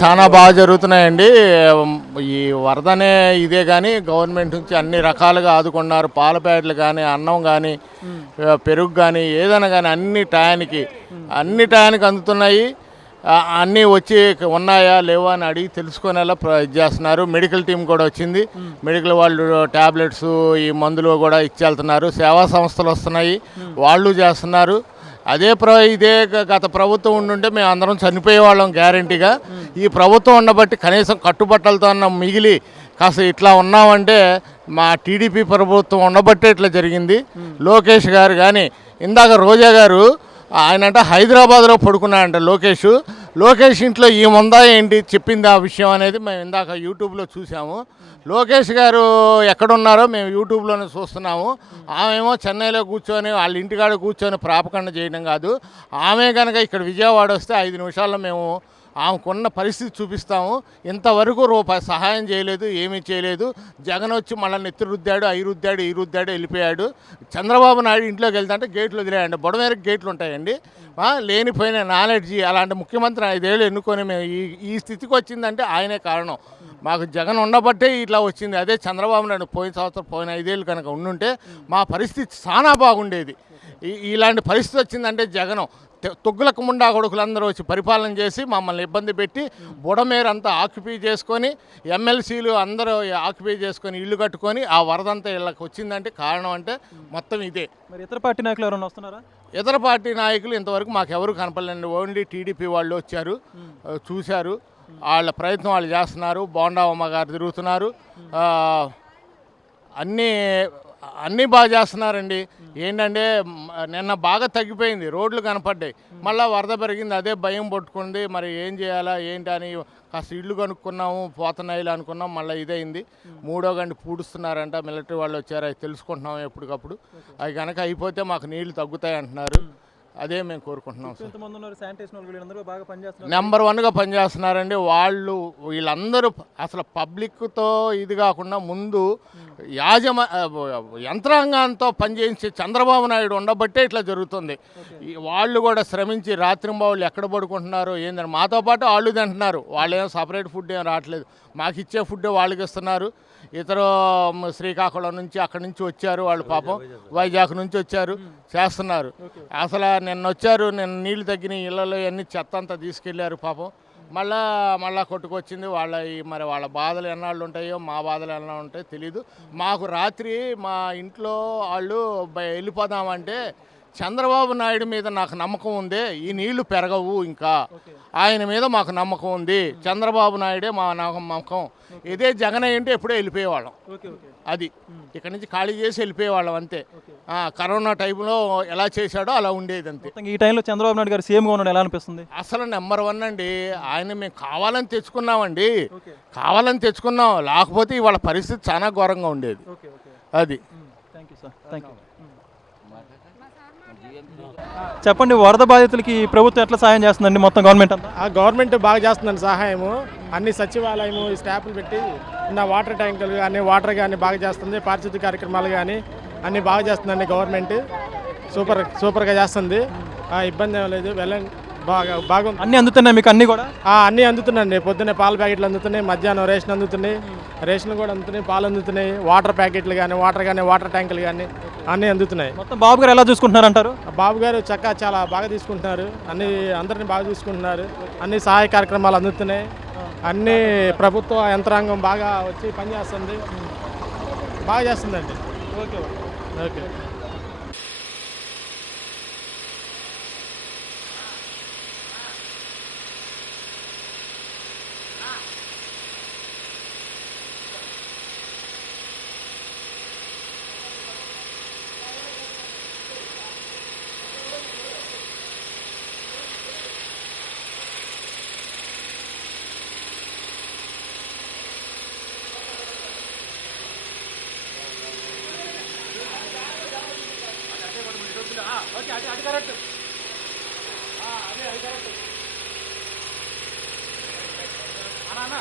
చాలా బాగా జరుగుతున్నాయండి. ఈ వరదనే ఇదే కానీ గవర్నమెంట్ నుంచి అన్ని రకాలుగా ఆదుకున్నారు. పాల ప్యాకెట్లు కానీ అన్నం కానీ పెరుగు కానీ ఏదైనా కానీ అన్ని టయానికి అన్ని టయానికి అందుతున్నాయి. అన్నీ వచ్చి ఉన్నాయా లేవా అని అడిగి తెలుసుకునేలా చేస్తున్నారు. మెడికల్ టీం కూడా వచ్చింది. మెడికల్ వాళ్ళు ట్యాబ్లెట్స్ ఈ మందులు కూడా ఇచ్చేళ్తున్నారు. సేవా సంస్థలు వస్తున్నాయి. వాళ్ళు చేస్తున్నారు. అదే ప్ర ఇదే గత ప్రభుత్వం ఉండుంటే మేము అందరం చనిపోయేవాళ్ళం గ్యారంటీగా. ఈ ప్రభుత్వం ఉండబట్టి కనీసం కట్టుబట్టలతో అన్న మిగిలి కాస్త ఇట్లా ఉన్నామంటే మా టీడీపీ ప్రభుత్వం ఉండబట్టే ఇట్లా జరిగింది. లోకేష్ గారు కానీ ఇందాక రోజా గారు ఆయన అంటే హైదరాబాద్లో పడుకున్నాడంట లోకేష్. లోకేష్ ఇంట్లో ఏముందా ఏంటి చెప్పింది ఆ విషయం అనేది మేము ఇందాక యూట్యూబ్లో చూసాము లోకేష్ గారు ఎక్కడున్నారో మేము యూట్యూబ్లోనే చూస్తున్నాము. ఆమెమో చెన్నైలో కూర్చొని వాళ్ళ ఇంటికాడ కూర్చొని ప్రాపకండ చేయడం కాదు. ఆమె కనుక ఇక్కడ విజయవాడ వస్తే ఐదు నిమిషాల్లో మేము ఆమెకున్న పరిస్థితి చూపిస్తాము. ఇంతవరకు రూపాయి సహాయం చేయలేదు ఏమీ చేయలేదు. జగన్ వచ్చి మళ్ళీ నెత్తి రుద్దాడు అయి రుద్దాడు ఈ రుద్దాడు వెళ్ళిపోయాడు. చంద్రబాబు నాయుడు ఇంట్లోకి వెళ్తాంటే గేట్లు వదిలేయండి. బుడమేరకు గేట్లు ఉంటాయండి. లేనిపోయిన నాలెడ్జి అలాంటి ముఖ్యమంత్రి ఐదేళ్ళు ఎన్నుకొని మేము ఈ ఈ స్థితికి వచ్చిందంటే ఆయనే కారణం. మాకు జగన్ ఉండబట్టే ఇట్లా వచ్చింది. అదే చంద్రబాబు నాయుడు పోయిన సంవత్సరం పోయిన ఐదేళ్ళు కనుక ఉండుంటే మా పరిస్థితి చాలా బాగుండేది. ఇలాంటి పరిస్థితి వచ్చిందంటే జగనం. తె- తొగ్గులకు ముండా కొడుకులందరూ వచ్చి పరిపాలన చేసి మమ్మల్ని ఇబ్బంది పెట్టి బుడమేరంతా ఆక్యుపై చేసుకొని ఎమ్మెల్సీలు అందరూ ఆక్యుపై చేసుకొని ఇల్లు కట్టుకొని ఆ వరదంతా ఇళ్ళకి వచ్చిందంటే కారణం అంటే మొత్తం ఇదే. మరి ఇతర పార్టీ నాయకులు ఎవరైనా వస్తున్నారా? ఇతర పార్టీ నాయకులు ఇంతవరకు మాకు ఎవరు కనపడలేండి ఓన్లీ టీడీపీ వాళ్ళు వచ్చారు చూశారు. వాళ్ళ ప్రయత్నం వాళ్ళు చేస్తున్నారు. బోండావమ్మ గారు తిరుగుతున్నారు. అన్నీ అన్నీ బాగా చేస్తున్నారండి. ఏంటంటే నిన్న బాగా తగ్గిపోయింది. రోడ్లు కనపడ్డాయి. మళ్ళీ వరద పెరిగింది. అదే భయం పట్టుకుంది. మరి ఏం చేయాలా ఏంటి అని కాస్త ఇళ్ళు కనుక్కున్నాము పోతున్నాయిలు అనుకున్నాం. మళ్ళీ ఇదైంది మూడో గంట పూడుస్తున్నారంట. మిలిటరీ వాళ్ళు వచ్చారు. అవి తెలుసుకుంటున్నాం ఎప్పటికప్పుడు. అవి కనుక అయిపోతే మాకు నీళ్ళు తగ్గుతాయి అంటున్నారు. అదే మేము కోరుకుంటున్నాం సార్. నెంబర్ వన్గా పనిచేస్తున్నారండి. వాళ్ళు వీళ్ళందరూ అసలు పబ్లిక్తో ఇది కాకుండా ముందు యాజమా యంత్రాంగంతో పనిచేయించే చంద్రబాబు నాయుడు ఉండబట్టే ఇట్లా జరుగుతుంది. వాళ్ళు కూడా శ్రమించి రాత్రింబావులు ఎక్కడ పడుకుంటున్నారో ఏందని మాతో పాటు వాళ్ళు తింటున్నారు. వాళ్ళు ఏం సపరేట్ ఫుడ్ ఏం రావట్లేదు. మాకు ఇచ్చే ఫుడ్ వాళ్ళకి ఇస్తున్నారు. ఇతరు శ్రీకాకుళం నుంచి అక్కడి నుంచి వచ్చారు వాళ్ళు పాపం. వైజాగ్ నుంచి వచ్చారు. చేస్తున్నారు. అసలు నిన్న వచ్చారు నిన్న నీళ్ళు తగ్గిన ఇళ్ళలో అన్ని చెత్త అంతా తీసుకెళ్ళారు పాపం. మళ్ళా మళ్ళా కొట్టుకొచ్చింది వాళ్ళ మరి వాళ్ళ బాధలు ఎన్నాళ్ళు ఉంటాయో మా బాధలు ఎన్నా ఉంటాయో తెలీదు. మాకు రాత్రి మా ఇంట్లో వాళ్ళు వెళ్ళిపోదామంటే చంద్రబాబు నాయుడు మీద నాకు నమ్మకం ఉంది ఈ నీళ్ళు పెరగవు ఇంకా. ఆయన మీద మాకు నమ్మకం ఉంది. చంద్రబాబు నాయుడే మా నాకు నమ్మకం. ఇదే జగన్ అయ్యంటే ఎప్పుడో వెళ్ళిపోయేవాళ్ళం. అది. ఇక్కడ నుంచి ఖాళీ చేసి వెళ్ళిపోయేవాళ్ళం అంతే. కరోనా టైంలో ఎలా చేశాడో అలా ఉండేది అంతే. ఈ టైంలో చంద్రబాబు నాయుడు గారు సీఎంగా ఉన్నాడు ఎలా అనిపిస్తుంది? అసలు నెంబర్ వన్ అండి. ఆయన మేము కావాలని తెచ్చుకున్నామండి. కావాలని తెచ్చుకున్నాం. లేకపోతే ఇవాళ పరిస్థితి చాలా ఘోరంగా ఉండేది. అది. Thank you sir. Thank you చెప్పండి వరద బాధితులకి ఈ ప్రభుత్వం ఎట్లా సాయం చేస్తుందండి మొత్తం గవర్నమెంట్ అంతా? ఆ గవర్నమెంట్ బాగా చేస్తుందండి సహాయము. అన్ని సచివాలయము ఈ స్టాఫ్లు పెట్టి ఉన్న వాటర్ ట్యాంకులు కానీ వాటర్ కానీ బాగా చేస్తుంది. పారిశుద్ధ్య కార్యక్రమాలు కానీ అన్ని బాగా చేస్తుందండి గవర్నమెంట్. సూపర్ సూపర్గా చేస్తుంది. ఆ, ఇబ్బంది ఏం లేదు. వెళ్ళండి. బాగా బాగుంది. అన్నీ అందుతున్నాయి మీకు అన్నీ కూడా? ఆ, అన్నీ అందుతున్నాయండి. పొద్దున్నే పాల ప్యాకెట్లు అందుతున్నాయి మధ్యాహ్నం రేషన్ అందుతున్నాయి రేషన్ కూడా అందుతున్నాయి పాలు అందుతున్నాయి వాటర్ ప్యాకెట్లు కానీ వాటర్ కానీ వాటర్ ట్యాంకులు కానీ అన్నీ అందుతున్నాయి. మొత్తం బాబు గారు ఎలా చూసుకుంటున్నారు అంటారు బాబు గారు చక్కగా చాలా బాగా తీసుకుంటున్నారు. అన్ని అందరిని బాగా చూసుకుంటున్నారు. అన్ని సహాయ కార్యక్రమాలు అందుతున్నాయి. అన్ని ప్రభుత్వ యంత్రాంగం బాగా వచ్చి పనిచేస్తుంది. బాగా చేస్తుందండి. ఓకే. ఓకే. ఓకే అది అది కరెక్ట్ అదే అది కరెక్ట్ అన్నా అన్న.